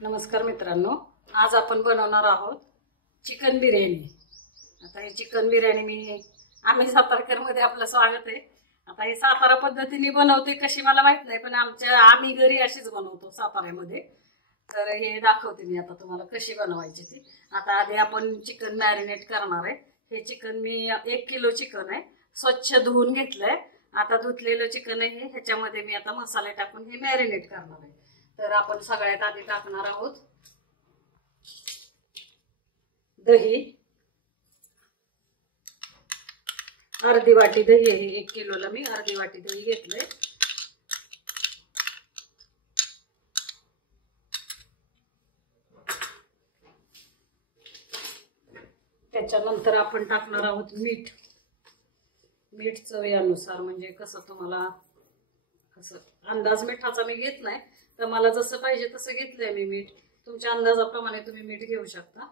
नमस्कार मित्रांनो, आज आपण बनवणार आहोत चिकन बिर्याणी। आता ही चिकन बिर्याणी आम्ही सातारकरमध्ये आपलं स्वागत आहे। आता ही सातारा पद्धतीने बनवते कशी मला माहित नाही, पण आम्ही घरी अशीच बनवतो साताऱ्यामध्ये। तर हे दाखवते मी आता तुम्हाला कशी बनवायची ती। आता आधी आपण चिकन मॅरिनेट करणार आहे। हे चिकन मी 1 किलो चिकन आहे, स्वच्छ धुवून घेतलंय। आता धुतलेलं चिकन आहे, ह्याच्यामध्ये मी आता मसाले टाकून हे मॅरिनेट करणार आहे। तर आपण सगळ्यात आधी टाकणार आहोत दही, अर्धी वाटी दही आहे। 1 किलोला मी अर्धी वाटी दही घेतलंय। त्याच्यानंतर आपण टाकणार आहोत मीठ। मीठ चवीनुसार, म्हणजे कसं तुम्हाला कसं अंदाज मिठाचा मी घेत नाही, तर मला जसं पाहिजे तसं घेतलंय मी मीठ। तुमच्या अंदाजाप्रमाणे तुम्ही मीठ घेऊ शकता।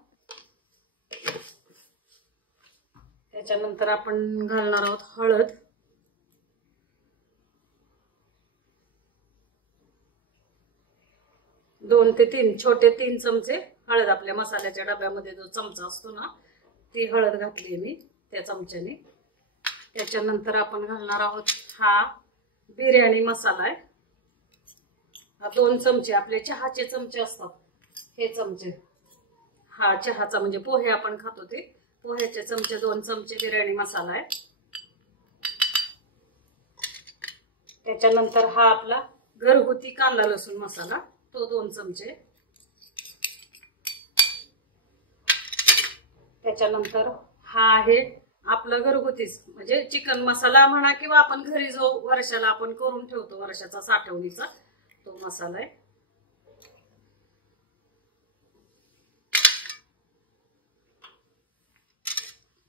त्याच्यानंतर आपण घालणार आहोत हळद, दोन ते तीन छोटे 3 चमचे हळद। आपल्या मसाल्याच्या डब्यामध्ये जो चमचा असतो ना, ती हळद घातली मी त्या चमच्याने। त्याच्यानंतर आपण घालणार आहोत हा बिर्याणी मसाला आहे। 2 चमचे आपले चहाचे चमचे असतात, हे चमचे। हा चहाचा म्हणजे पोहे आपण खातो ते पोह्याचे चमचे, 2 चमचे बिर्याणी मसाला आहे। त्याच्यानंतर हा आपला घरगुती कांदा लसूण मसाला, तो 2 चमचे। त्याच्यानंतर हा आहे आपला घरगुतीच म्हणजे चिकन मसाला म्हणा, किंवा आपण घरी जो वर्षाला आपण करून ठेवतो वर्षाचा साठवणीचा, तो मसाला आहे।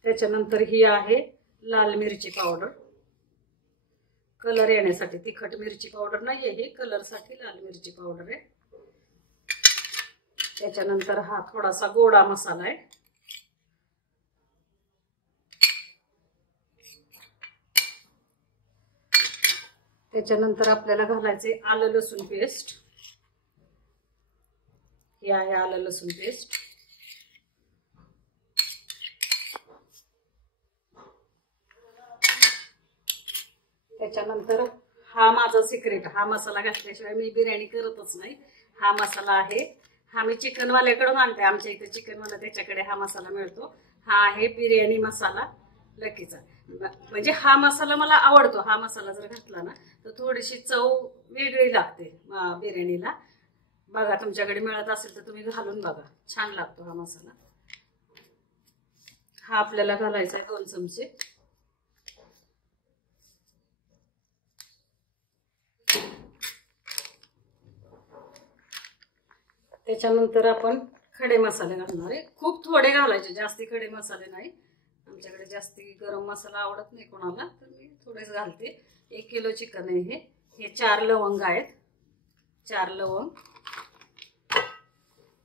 त्याच्यानंतर ही आहे लाल मिरची पावडर, कलर येण्यासाठी। तिखट मिरची पावडर नाहीये, हे कलर साठी लाल मिरची पावडर आहे। त्याच्यानंतर हा थोडासा गोडा मसाला आहे। त्याच्यानंतर आपल्याला घालायचे आलं लसूण पेस्ट, हे आहे आलं लसूण पेस्ट। त्याच्यानंतर हा माझा सिक्रेट, हा मसाला घातल्याशिवाय मी बिर्याणी करतच नाही। हा मसाला आहे, हा मी चिकन वाल्याकडून आणते। आमच्या इथे चिकन वाला, त्याच्याकडे हा मसाला मिळतो। हा आहे बिर्याणी मसाला लकीचा। म्हणजे हा मसाला मला आवडतो। हा मसाला जर घातला ना तर थोडीशी चव वेगळी लागते बिर्याणीला। बघा, तुमच्याकडे मिळत असेल तर तुम्ही घालून बघा, छान लागतो हा मसाला। हा आपल्याला घालायचा आहे 2 चमचे। त्याच्यानंतर आपण खडे मसाले घालणार आहे। खूप थोडे घालायचे, जास्ती खडे मसाले नाही। आमच्याकडे जास्ती गरम मसाला आवडत नाही कोणाला, तर मी थोडेच घालते। 1 किलो चिकन आहे हे 4 लवंग आहेत, 4 लवंग।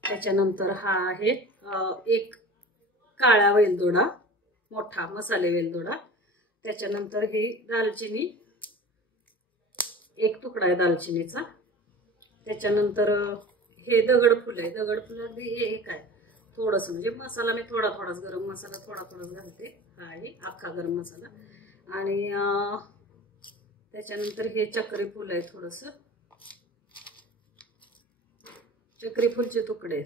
त्याच्यानंतर हा आहे 1 काळा वेलदोडा, मोठा मसाले वेलदोडा। त्याच्यानंतर ही दालचिनी, 1 तुकडा आहे दालचिनीचा। त्याच्यानंतर हे दगडफूल आहे। दगडफूल अगदी एक आहे थोडस, म्हणजे मसाला मी थोडा थोडाच, गरम मसाला थोडा थोडाच घालते। हा आहे अख्खा गरम मसाला। आणि त्याच्यानंतर हे चक्री फूल आहे, थोडस चक्री फूलचे तुकडे,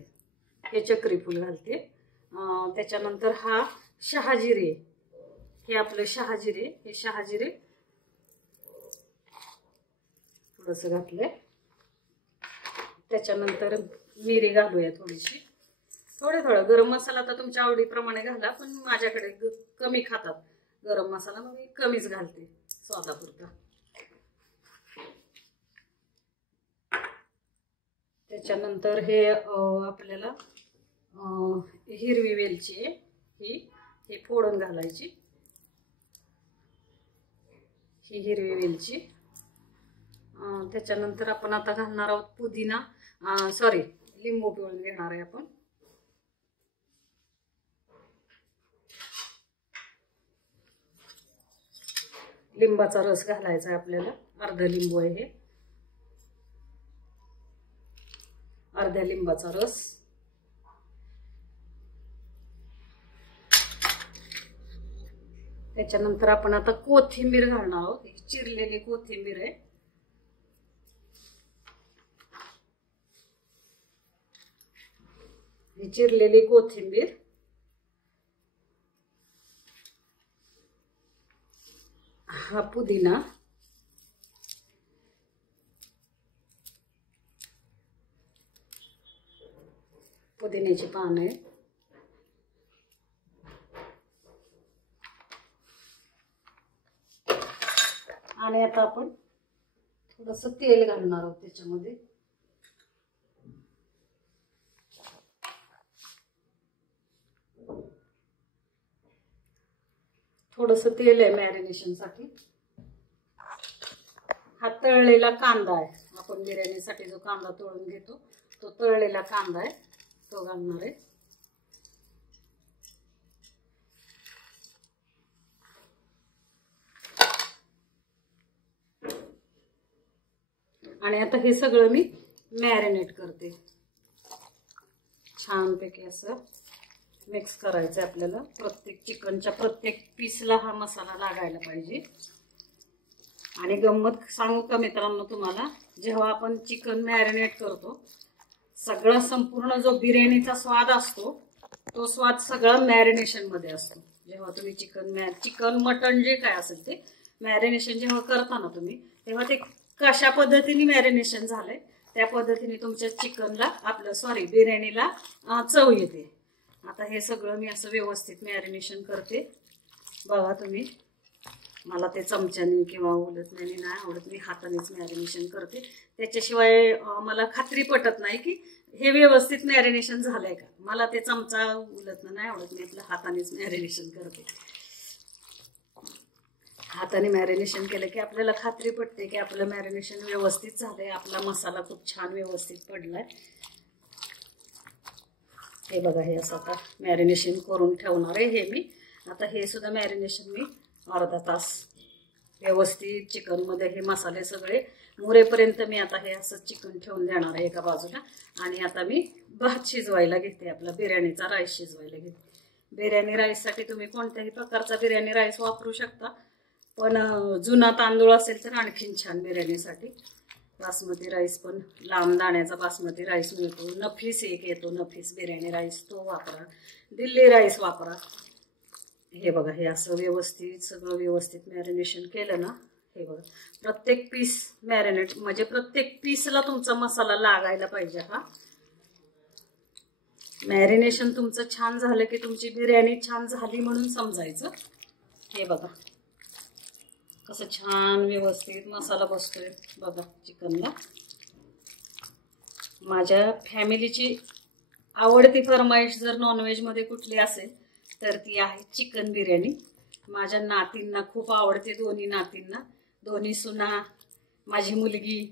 हे चक्री फूल घालते। त्याच्यानंतर हा शहाजिरे, हे आपलं शहाजिरे, हे शहाजिरे थोडस घातलंय। त्याच्यानंतर मिरी घालूया थोडीशी, थोडं गरम मसाला तर तुमच्या आवडीप्रमाणे घाला, पण माझ्याकडे कमी खातात गरम मसाला, मग मी कमीच घालते स्वादापुरता। त्याच्यानंतर हे आपल्याला हिरवी वेलची आहे, ही फोडून घालायची, ही हिरवी वेलची। त्याच्यानंतर आपण आता घालणार आहोत पुदिना, सॉरी लिंबू पिळून घेणार आहे आपण। लिंबाचा रस घालायचा आहे आपल्याला, अर्धा लिंबू आहे हे। अर्ध्या लिंबाचा रस, त्याच्यानंतर आपण आता कोथिंबीर घालणार आहोत. चिरलेली कोथिंबीर आहे. ही चिरलेली कोथिंबीर, हा पुदिना, पुदिन्याची पानं आहे, आणि आता आपण थोडंसं तेल घालणार आहोत त्याच्यामध्ये. थोडंसं तेल आहे मॅरिनेशन साठी. हा तळलेला कांदा आहे. आपण बिर्याणीसाठी जो कांदा तळून घेतो तो तळलेला कांदा आहे, तो घालणार आहे. आणि आता हे सगळं मी मॅरिनेट करते. छानपैकी असं मिक्स करायचं आपल्याला. प्रत्येक चिकनच्या प्रत्येक पीसला हा मसाला लागायला पाहिजे. आणि गंमत सांगू का मित्रांनो तुम्हाला, जेव्हा आपण चिकन मॅरिनेट करतो, सगळा संपूर्ण जो बिर्याणीचा स्वाद असतो तो स्वाद सगळा मॅरिनेशन मध्ये असतो. जेव्हा तुम्ही चिकन मटण जे काय असेल ते मॅरिनेशन जेव्हा करता ना तुम्ही, तेव्हा ते कशा पद्धतीने मॅरिनेशन झालंय त्या पद्धतीने तुमच्या चिकनला बिर्याणीला चव येते. आता हे सगळं मी असं व्यवस्थित मॅरिनेशन करते. बघा तुम्ही, मला ते चमच्याने किंवा उलटण्याने नाही आवडत, मी हातानेच मॅरिनेशन करते. त्याच्याशिवाय मला खात्री पटत नाही की हे व्यवस्थित मॅरिनेशन झालंय का. मला ते चमचा उलटणं नाही आवडत, मी आपलं हातानेच मॅरिनेशन करते. हाताने मॅरिनेशन केलं की आपल्याला खात्री पटते की आपलं मॅरिनेशन व्यवस्थित झालंय, आपला मसाला खूप छान व्यवस्थित पडलाय. हे बघा, हे असं आता मॅरिनेशन करून ठेवणार आहे. हे मी आता हे सुद्धा मॅरिनेशन मी अर्धा तास व्यवस्थित चिकनमध्ये हे मसाले सगळे मुरेपर्यंत मी आता हे असं चिकन ठेवून देणार आहे एका बाजूला. आणि आता मी भात शिजवायला घेते, आपला बिर्याणीचा राईस शिजवायला घेते. बिर्याणी राईससाठी तुम्ही कोणत्याही प्रकारचा बिर्याणी राईस वापरू शकता, पण जुना तांदूळ असेल तर आणखीन छान बिर्याणीसाठी. बासमती राईस पण लांब दाण्याचा बासमती राईस मिळतो, नफीस एक येतो, नफीस बिर्याणी राईस, तो वापरा. दिल्ली राईस वापरा. हे बघा, हे असं व्यवस्थित सगळं व्यवस्थित मॅरिनेशन केलं ना, हे बघा प्रत्येक पीस मॅरिनेट म्हणजे प्रत्येक पीसला तुमचा मसाला लागायला पाहिजे. हा मॅरिनेशन तुमचं छान झालं की तुमची बिर्याणी छान झाली म्हणून समजायचं. हे बघा कसं छान व्यवस्थित मसाला बसतोय बघा चिकनला. माझ्या फॅमिलीची आवडती फरमाईश जर नॉनव्हेजमध्ये कुठली असेल तर ती आहे चिकन बिर्याणी. माझ्या नातींना खूप आवडते, दोन्ही नातींना, दोन्ही सुना, माझी मुलगी,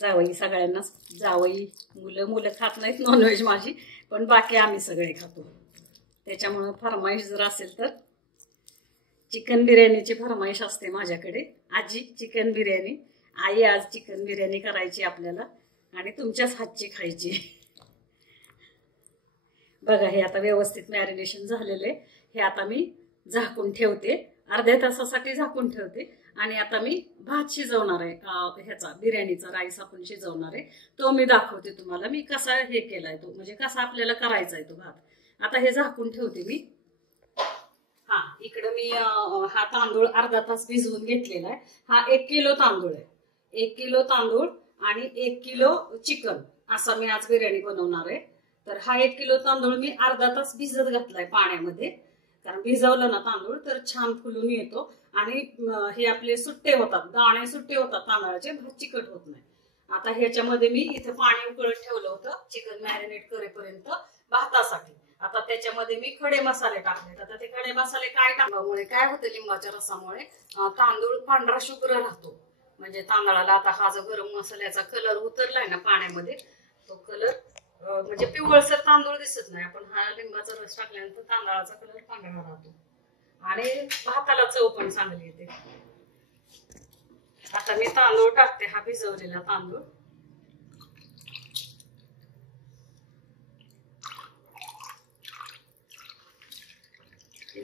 जावई, सगळ्यांना. जावई मुलं खात नाहीत नॉनव्हेज माझी, पण बाकी आम्ही सगळे खातो. त्याच्यामुळं फरमाईश जर असेल तर चिकन बिर्याणीची फरमाईश असते माझ्याकडे. आजी चिकन बिर्याणी, आई आज चिकन बिर्याणी करायची आपल्याला आणि तुमच्याच हातची खायची. बघा, हे आता व्यवस्थित मॅरिनेशन झालेले. हे आता मी झाकून ठेवते, अर्ध्या तासासाठी झाकून ठेवते. आणि आता मी भात शिजवणार आहे, ह्याचा बिर्याणीचा राईस आपण शिजवणार आहे, तो मी दाखवते तुम्हाला मी कसा हे केलाय तो, म्हणजे कसा आपल्याला करायचा आहे तो भात. आता हे झाकून ठेवते मी. हा, इकडं मी हा तांदूळ अर्धा तास भिजवून घेतलेला आहे. हा 1 किलो तांदूळ आहे. 1 किलो तांदूळ आणि 1 किलो चिकन असा मी आज बिर्याणी बनवणार आहे. तर हा 1 किलो तांदूळ मी अर्धा तास भिजत घातलाय पाण्यामध्ये, कारण भिजवलं ना तांदूळ तर छान फुलून येतो आणि हे आपले सुट्टे होतात, दाणे सुट्टे होतात तांदळाचे, भात चिकट होत नाही. आता ह्याच्यामध्ये मी इथे पाणी उकळत ठेवलं होतं चिकन मॅरिनेट करेपर्यंत भातासाठी. आता त्याच्यामध्ये मी खडे मसाले टाकलेत. आता ते खडे मसाले काय टाकल्यामुळे काय होतं, लिंबाच्या रसामुळे तांदूळ पांढरा शुभ्र राहतो. म्हणजे तांदळाला आता हा जो गरम मसाल्याचा कलर उतरलाय ना पाण्यामध्ये, तो कलर म्हणजे पिवळसर तांदूळ दिसत नाही. आपण हा लिंबाचा रस टाकल्यानंतर तांदळाचा कलर पांढरा राहतो आणि भाताला चव पण चांगली येते. आता मी तांदूळ टाकते, हा भिजवलेला तांदूळ.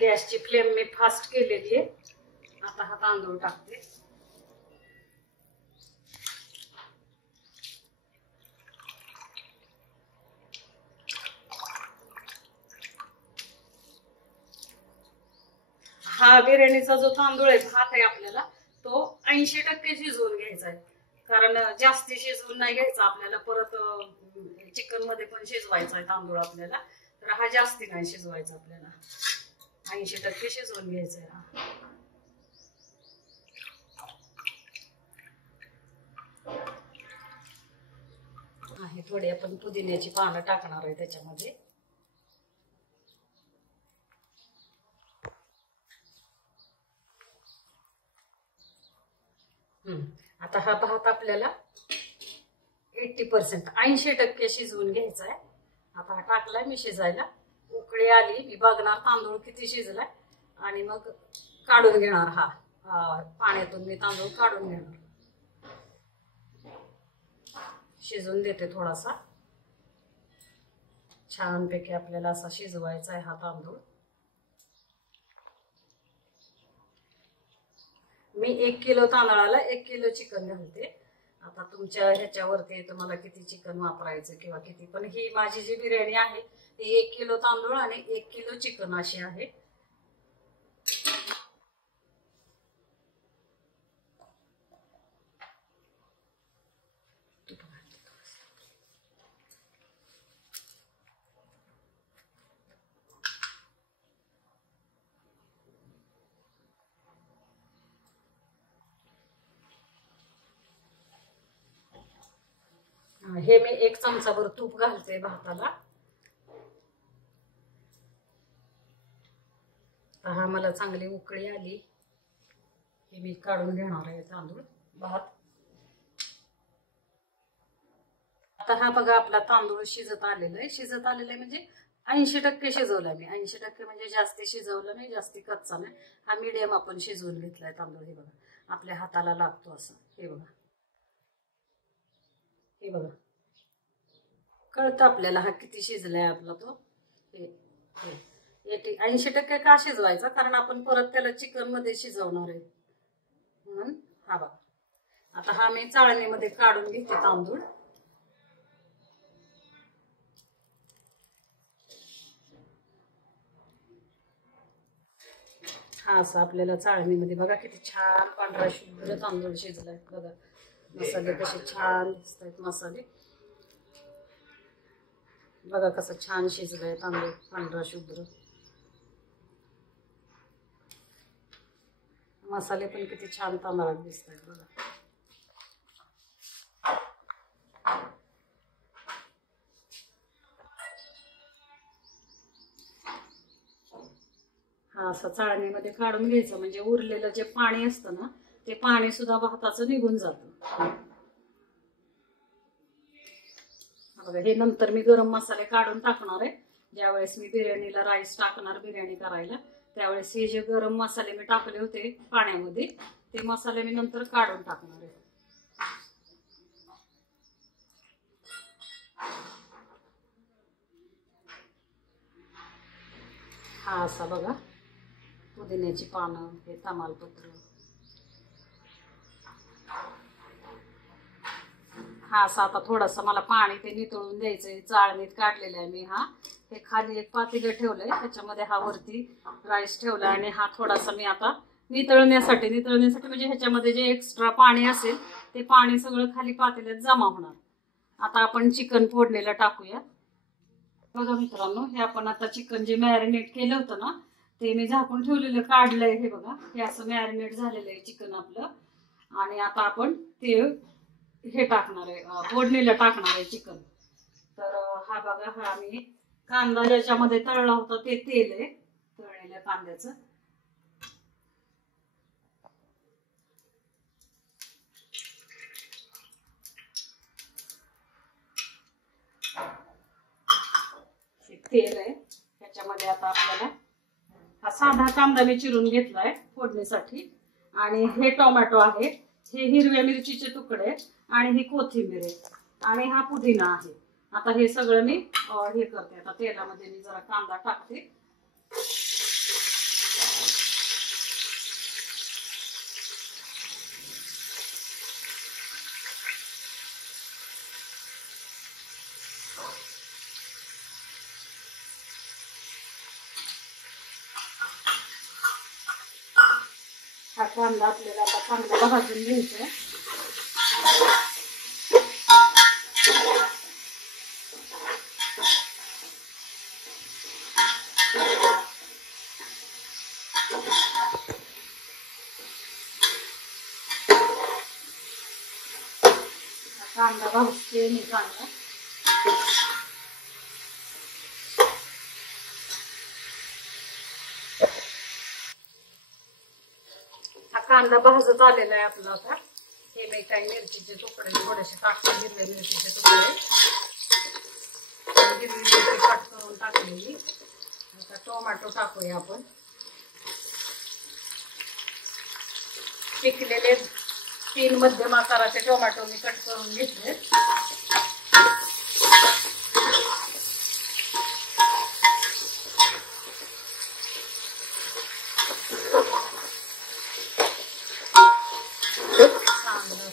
गॅसची फ्लेम मी फास्ट केलेली आहे. आता हा तांदूळ टाकते. हा बिर्याणीचा जो तांदूळ आहे, भात आहे आपल्याला, तो 80% शिजवून घ्यायचा आहे. कारण जास्ती शिजवून नाही घ्यायचा आपल्याला, परत चिकन मध्ये पण शिजवायचा आहे तांदूळ आपल्याला. तर हा जास्ती नाही शिजवायचा आपल्याला, 80% शिजवून घ्यायचा आहे. आहे थोडी आपण पुदिन्याची पानं टाकणार आहे त्याच्यामध्ये. आता हा भात आपल्याला 80% शिजवून घ्यायचा आहे. आता हा टाकलाय मी शिजायला. उकळी आली, मी बघणार तांदूळ किती शिजलाय आणि मग काढून घेणार. हा पाण्यातून मी तांदूळ काढून घेणार. शिजून देते थोडासा. छानपैकी आपल्याला असा शिजवायचा आहे हा तांदूळ. मी 1 किलो तांदळाला 1 किलो चिकन घालते. आता तुमच्या ह्याच्यावरती तुम्हाला किती चिकन वापरायचं किंवा किती, पण ही माझी जी बिर्याणी आहे ती 1 किलो तांदूळ आणि 1 किलो चिकन अशी आहे. हे मी 1 चमचाभर तूप घालते भाताला. हा मला चांगली उकळी आली, हे मी काढून घेणार आहे तांदूळ भात. आता हा बघा आपला तांदूळ शिजत आलेला आहे. शिजत आलेला आहे म्हणजे 80% शिजवला मी. 80% म्हणजे जास्ती शिजवलं नाही, जास्ती कच्चा नाही. हा मीडियम आपण शिजवून घेतलाय तांदूळ. हे बघा आपल्या हाताला लागतो असं. हे बघा, हे बघा कळतं आपल्याला हा किती शिजलाय आपला तो. 80% का शिजवायचा, कारण आपण परत त्याला चिकन मध्ये शिजवणार आहे म्हणून. हा बघा आता हा मी चाळणीमध्ये काढून घेते तांदूळ. हा असं आपल्याला चाळणीमध्ये बघा किती छान पांढरा शुभ्र तांदूळ शिजलाय. बघा मसाले कसे छान दिसत आहेत. मसाले बघा कसं छान शिजलाय तांदूळ, पांढरा शुभ्र. मसाले पण किती छान तांदळात दिसत आहेत बघा. हा असं चाळणीमध्ये काढून घ्यायचं म्हणजे उरलेलं जे पाणी असतं ना, ते पाणी सुद्धा भाताचं निघून जातं. बघा हे नंतर मी गरम मसाले काढून टाकणार आहे. ज्यावेळेस मी बिर्याणीला राईस टाकणार बिर्याणी करायला, त्यावेळेस हे जे गरम मसाले मी टाकले होते पाण्यामध्ये, ते मसाले मी नंतर काढून टाकणार आहे. हा असा बघा पुदिन्याची पानं, हे तमालपत्र. हा असा आता थोडासा मला पाणी ते नितळून द्यायचंय. चाळणीत काढलेलं आहे मी. हा हे खाली एक पातेलं ठेवलंय, त्याच्यामध्ये हा वरती राईस ठेवला आणि हा थोडासा मी आता नितळण्यासाठी म्हणजे ह्याच्यामध्ये जे एक्स्ट्रा पाणी असेल ते पाणी सगळं खाली पातेल्यात जमा होणार. आता आपण चिकन फोडणीला टाकूया. बघा मित्रांनो, हे आपण आता चिकन जे मॅरिनेट केलं होतं ना, ते मी झाकून ठेवलेलं काढलंय. हे बघा हे असं मॅरिनेट झालेलं आहे चिकन आपलं. आणि आता आपण ते हे टाकणार आहे, फोडणीला टाकणार आहे चिकन. तर हा बघा, हा मी कांदा ज्याच्यामध्ये तळला होता ते तेल आहे तळलेल्या कांद्याचं. तेल आहे त्याच्यामध्ये. आता आपल्याला हा साधा कांदा मी चिरून घेतलाय फोडणीसाठी, आणि हे टोमॅटो आहे, हे हिरव्या मिरचीचे तुकडे, आणि ही कोथिंबीर आहे, आणि हा पुदिना आहे. आता हे सगळं मी हे करते. आता तेलामध्ये मी जरा कांदा टाकते. हा कांदा आपल्याला आता चांगला भाजून घ्यायचा. कांदा भाजते मी चांगला. हा कांदा भाजत आलेला आहे आपला. आता हे मी काही मिरचीचे तुकडे थोडेसे टाकले, हिरव्या मिरचीचे तुकडे, हिरवी मिरची कट करून टाकलेली. आता टोमॅटो टाकूया आपण. पिकलेले 3 मध्यम आकाराचे टोमॅटो मी कट करून घेतले.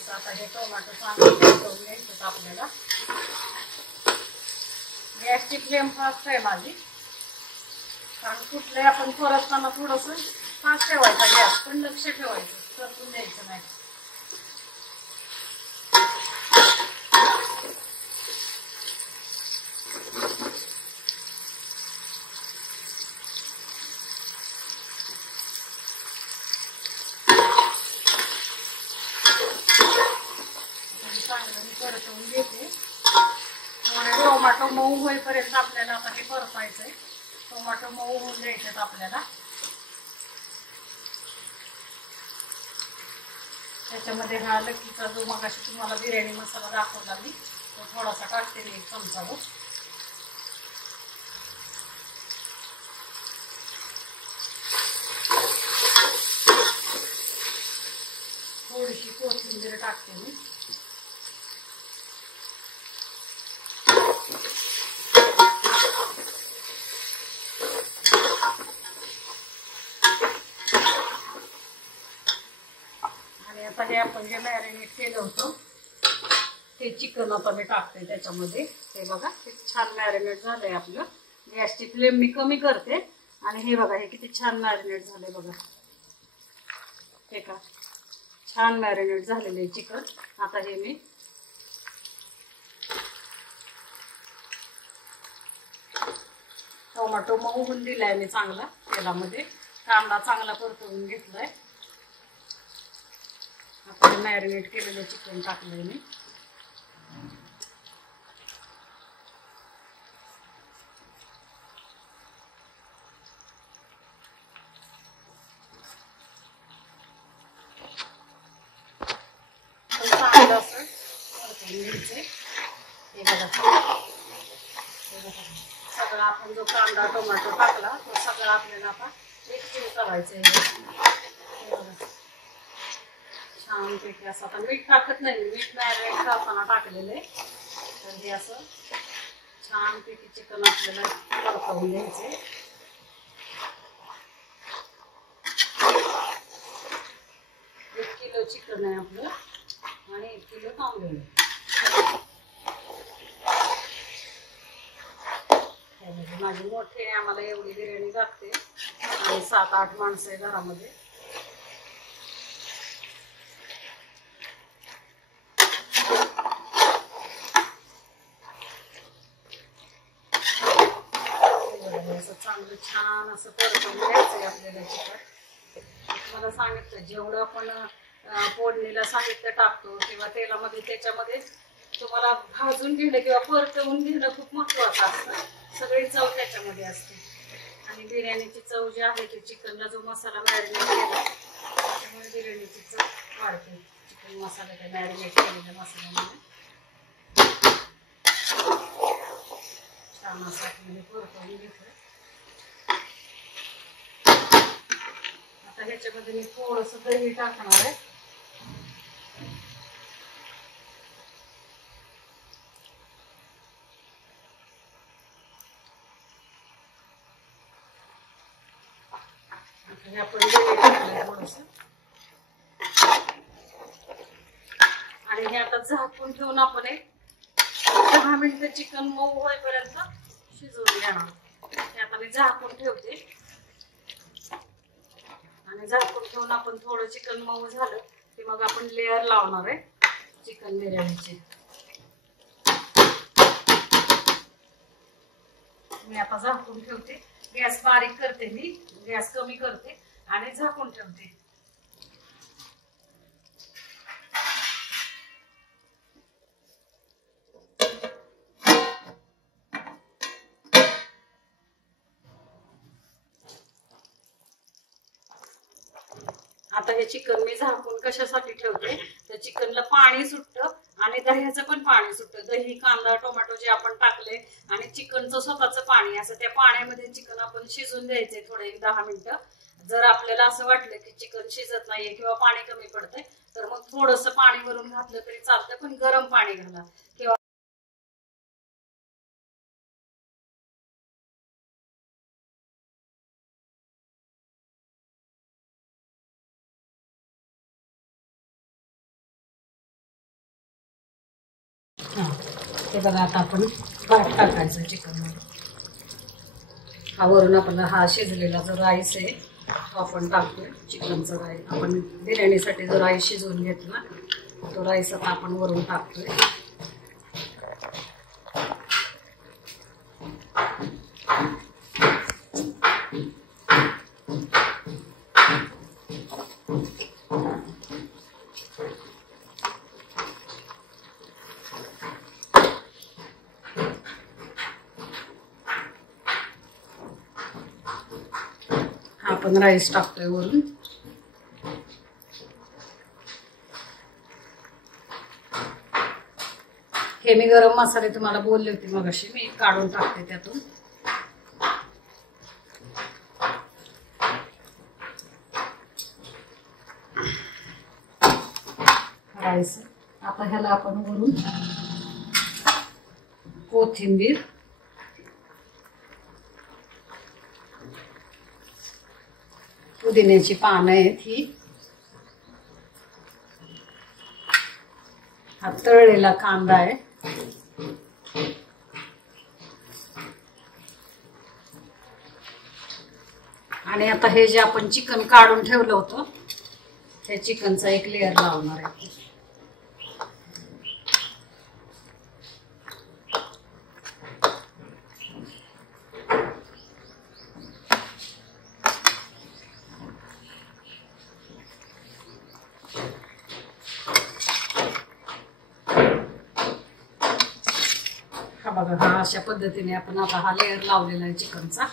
आता हे टोमॅटो चांगले करून घ्यायचे आपल्याला. गॅसची फ्लेम फास्ट आहे माझी, कारण कुठले आपण परतताना थोडस फास्ट ठेवायचा गॅस, पण लक्ष ठेवायचं, करपून द्यायचं नाही. चांगलं मी परतवून घेते. टोमॅटो मऊ होईपर्यंत आपल्याला आता हे परतायचंय. टोमॅटो मऊ होऊन द्यायचे आपल्याला. त्याच्यामध्ये हा लक्कीचा जो मगाशी तुम्हाला बिर्याणी मसाला दाखवला मी, तो थोडासा टाकते मी 1 चमचाभर. थोडीशी कोथिंबीर टाकते मी. आणि आता हे आपण जे मॅरिनेट केलं होतं ते चिकन आता मी टाकते त्याच्यामध्ये. हे बघा किती छान मॅरिनेट झालंय आपलं. गॅसची फ्लेम मी कमी करते. आणि हे बघा हे किती छान मॅरिनेट झालंय बघा. हे का छान मॅरिनेट झालेले चिकन. आता हे मी टोमॅटो मऊ होऊन दिलाय मी चांगला तेलामध्ये. कांदा चांगला परतवून घेतलाय. आता मॅरिनेट केलेलं चिकन टाकलंय मी. चांगलं असं परतवून घ्यायचंय. हे बघा सगळा आपण जो कांदा टोमॅटो टाकला तो सगळा आपल्याला आता एकजीव करायचंय. छानपैकी असं. आता मीठ टाकत नाही, मीठ मॅरिनेट करताना टाकलेले. तर हे असं छानपैकी चिकन आपल्याला परतवून घ्यायचे. 1 किलो चिकन आहे आपलं आणि 1 किलो तांदूळ. माझी मोठी आहे, आम्हाला एवढी बिर्याणी लागते आणि 7-8 माणसं आहे घरामध्ये. असं चांगलं छान असं परतवून घ्यायचंय आपल्याला चिकन. मला सांगितलं जेवढं आपण फोडणीला साहित्य टाकतो किंवा तेलामध्ये त्याच्यामध्ये तुम्हाला भाजून घेणं किंवा परतवून घेणं खूप महत्वाचं असतं. सगळी चव त्याच्यामध्ये असते. आणि बिर्याणीची चव जी आहे ती चिकनला जो मसाला मॅरिनेट केला त्याच्यामुळे बिर्याणीची चव वाढते. चिकन मसाला त्या मॅरिनेट केलेल्या मसाल्यामुळे छान असं आपल्याला परतवून घेतलं. आता ह्याच्यामध्ये मी थोडंसं दही टाकणार आहे. आपण दही टाकलंय थोडंसं. आणि हे आता झाकून ठेवून आपण 10 10 मिनिटं चिकन मऊ होईपर्यंत शिजवून घेणार. ते आता मी झाकून ठेवते आणि झाकून ठेवून आपण थोडं चिकन मऊ झालं की मग आपण लेअर लावणार आहे चिकन बिर्याणीचे. मी आता झाकून ठेवते. गॅस बारीक करते, मी गॅस कमी करते आणि झाकून ठेवते. आता हे चिकन मी झाकून कशासाठी ठेवते, त्या चिकनला पाणी सुटतं आणि दह्याचं पण पाणी सुटतं. दही, कांदा, टोमॅटो जे आपण टाकले आणि चिकनचं स्वतःचं पाणी, असं त्या पाण्यामध्ये चिकन आपण शिजून द्यायचे थोडे 10 मिनिटं. जर आपल्याला असं वाटलं की चिकन शिजत नाहीये किंवा पाणी कमी पडतंय तर मग थोडंसं पाणी वरून घातलं तरी चालतं, पण गरम पाणी घाला. किंवा ते बघा, आता आपण भात टाकायचं चिकन मध्ये. हा वरून आपला हा शिजलेला जो राईस आहे तो आपण टाकतोय. चिकनचा राईस आपण बिर्याणीसाठी जो राईस शिजवून घेतो ना, तो राईस आता आपण वरून टाकतोय. आपण राईस टाकतोय वरून. हे मी गरम मसाले तुम्हाला बोलले होते मगाशी, मी काढून टाकते त्यातून. राईस आता ह्याला आपण वरून कोथिंबीर, पुदिन्याची पानं आहेत ही, हा तळलेला कांदा आहे, आणि आता हे जे आपण चिकन काढून ठेवलं होतं त्या चिकनचा एक लेअर लावणार आहे. बघा, हा अशा पद्धतीने आपण आता हा लेअर लावलेला आहे चिकनचा.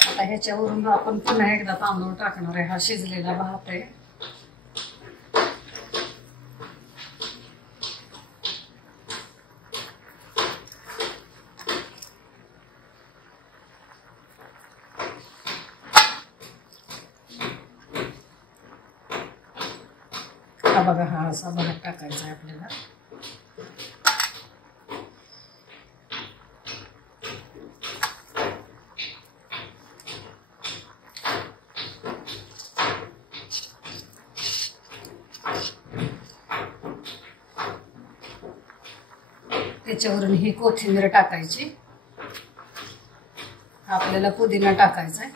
आता ह्याच्यावरून आपण पुन्हा एकदा तांदूळ टाकणार आहे. हा शिजलेला भात आहे. हा बघा, हा असा भात टाकायचा आहे आपल्याला. त्याच्यावरून ही कोथिंबीर टाकायची. आपल्याला पुदिना टाकायचा आहे.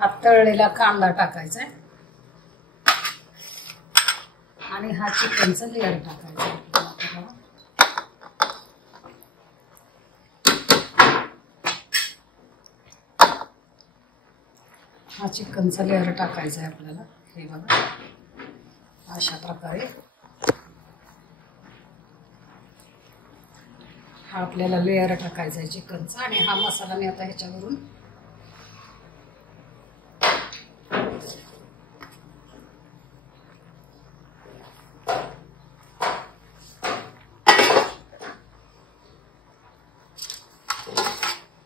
हा तळलेला कांदा टाकायचा आहे आणि हा चिकनचा लेअर टाकायचा. हा चिकनचा लेअर टाकायचा आहे आपल्याला. हे बघा, अशा प्रकारे हा आपल्याला लेअर टाकायचा आहे चिकनचा. आणि हा मसाला मी आता ह्याच्यावरून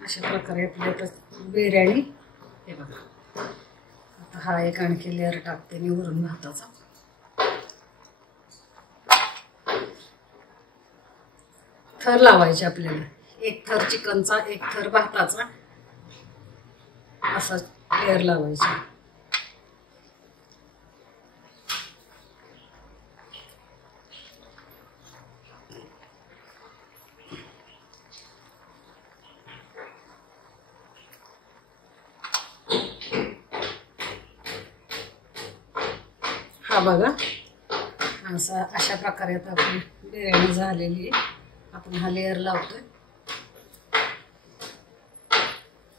अशा प्रकारे आपली आता बिर्याणी. हे बघा, आता हा एक आणखी लेअर टाकते मी वरून भाताचा. थर लावायचे आपल्याला, एक थर चिकनचा, एक थर भाताचा, असा लेअर लावायचा. आता बघा अशा प्रकारे आता आपली बिर्याणी झालेली आहे. आपण हा लेअर लावतोय.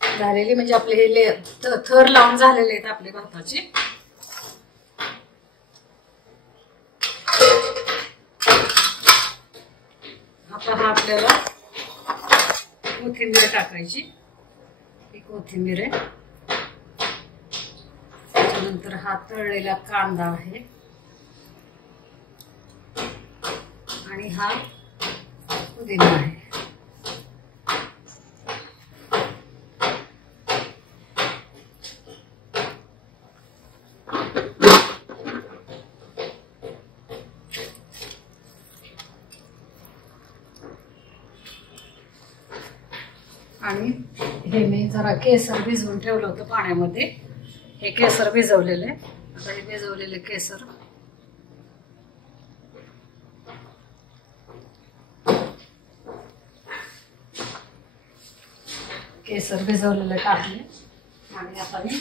झालेली म्हणजे आपले हे लेअर थर लावून झालेले आहेत आपले भाताचे. आता हा आपल्याला कोथिंबीर टाकायची. ही कोथिंबीर आहे. त्याच्यानंतर हा तळलेला कांदा आहे आणि हा पुदिना आहे. आणि हे मी जरा केसर भिजवून ठेवलं होतं पाण्यामध्ये. हे केसर भिजवलेलं आहे. आता हे भिजवलेले केसर भिजवलेले टाकले. आणि आता मी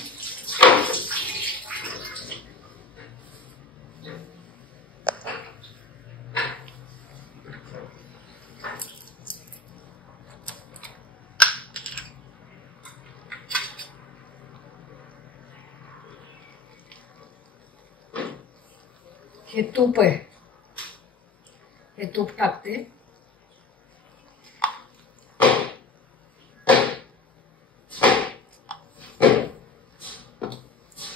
हे तूप आहे. हे तूप टाकते.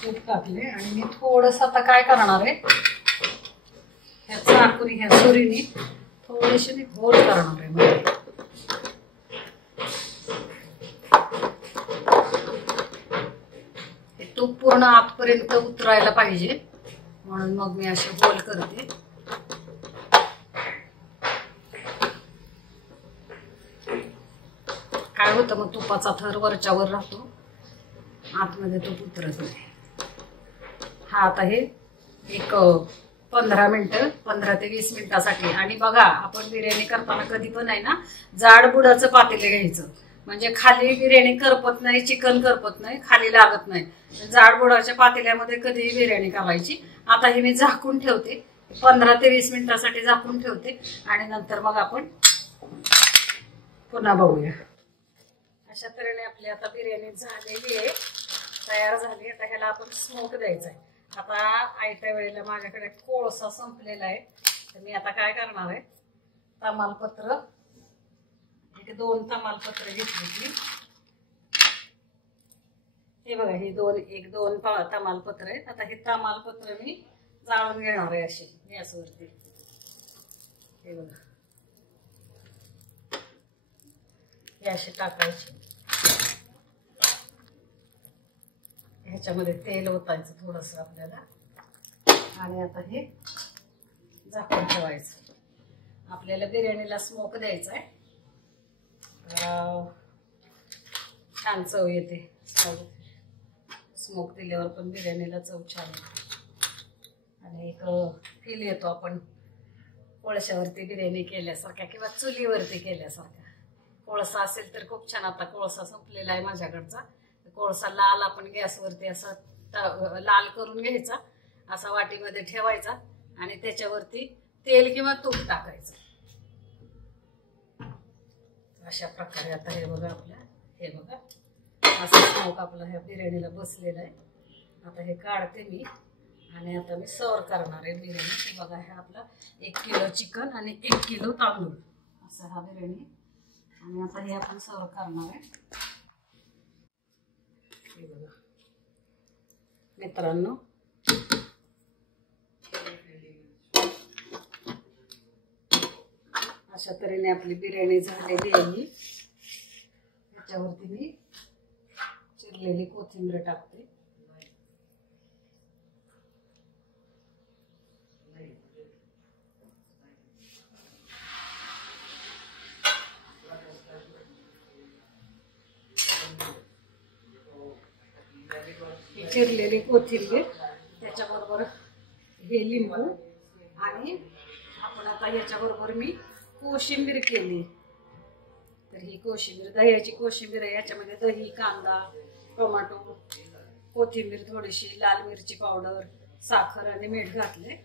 तूप टाकले आणि मी थोडस आता काय करणार आहे, ह्या चाकूनी ह्या सुरीने थोडेसे मी गोल करणार आहे मध्ये. हे तूप पूर्ण आतपर्यंत उतरायला पाहिजे म्हणून मग मी असे गोल करते. काय होतं मग तुपाचा थर वरच्यावर राहतो, आतमध्ये तूप उतरत नाही. हा आता हे एक 15 मिनिटं 15 ते 20 मिनिटासाठी. आणि बघा आपण बिर्याणी करताना कधी पण आहे ना जाड बुडाचं पातेलं घ्यायचं, म्हणजे खाली बिर्याणी करपत नाही, चिकन करपत नाही, खाली लागत नाही. जाड बुडाच्या पातेल्यामध्ये कधीही बिर्याणी करायची. आता हे मी झाकून ठेवते 15 ते 20 मिनिटासाठी झाकून ठेवते आणि नंतर मग आपण पुन्हा बघूया. अशा तऱ्हेने आपली आता बिर्याणी झालेली आहे, तयार झाली. आता ह्याला आपण स्मोक द्यायचा आहे. आता आयत्या वेळेला माझ्याकडे कोळसा संपलेला आहे, तर मी आता काय करणार आहे, तमालपत्र एक 2 तमालपत्र घेतली. हे बघा हे 2 तमालपत्र आहेत. आता हे तमालपत्र मी जाळून घेणार आहे अशी गॅसवरती. हे बघा हे असे टाकायचे. ह्याच्यामध्ये तेल ओतायचं थोडंसं आपल्याला आणि आता हे झाकून ठेवायचं. आपल्याला बिर्याणीला स्मोक द्यायचा आहे, छान चव येते. स्मोक दिल्यावर पण बिर्याणीला चव छान येते आणि एक फील येतो आपण कोळशावरती बिर्याणी केल्यासारख्या किंवा चुलीवरती केल्यासारख्या. कोळसा असेल तर खूप छान. आता कोळसा संपलेला आहे माझ्याकडचा. कोळसा लाल आपण गॅसवरती असा लाल करून घ्यायचा, असा वाटीमध्ये ठेवायचा आणि त्याच्यावरती तेल किंवा तूप टाकायचं. अशा प्रकारे आता हे बघा आपल्या हे बघा असा स्मोक आपला ह्या बिर्याणीला बसलेला आहे. आता हे काढते मी आणि आता मी सर्व करणार आहे बिर्याणी. हे बघा हे आपला 1 किलो चिकन आणि 1 किलो तांदूळ असा हा बिर्याणी. आणि आता हे आपण सर्व करणार आहे. हे बघा मित्रांनो, अशा तऱ्हेने आपली बिर्याणी झालेली आहे. त्याच्यावरती मी चिरलेली कोथिंबीर टाकते. चिरलेली कोथिंबीर, त्याच्याबरोबर हे लिंबू आणि आपण आता याच्याबरोबर मी कोशिंबीर केली. तर ही कोशिंबीर दह्याची कोशिंबीर आहे. याच्यामध्ये दही, कांदा, टोमॅटो, कोथिंबीर, थोडीशी लाल मिरची पावडर, साखर आणि मीठ घातले.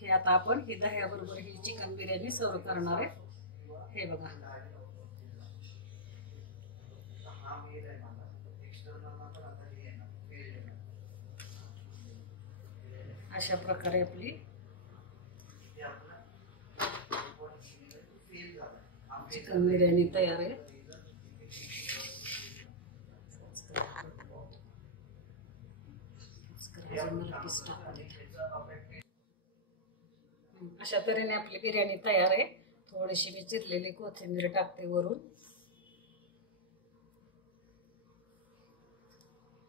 हे आता आपण ही दह्याबरोबर ही चिकन बिर्याणी सर्व करणार आहे. हे बघा, अशा प्रकारे आपली चिकन बिर्याणी तयार आहे. अशा तऱ्हेने आपली बिर्याणी तयार आहे. थोडीशी मी चिरलेली कोथिंबीर टाकते वरून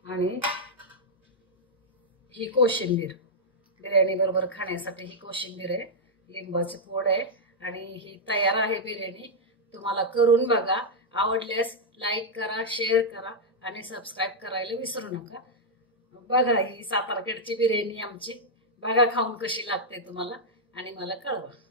आणि ही कोशिंबीर बिर्याणी बरोबर खाण्यासाठी ही कोशिंबीर आहे. लिंबाची फोड आहे आणि ही तयार आहे बिर्याणी. तुम्हाला करून बघा. आवडल्यास लाईक करा, शेअर करा आणि सबस्क्राईब करायला विसरू नका. बघा ही सातारकडची बिर्याणी आमची. बघा खाऊन कशी लागते तुम्हाला आणि मला कळवा.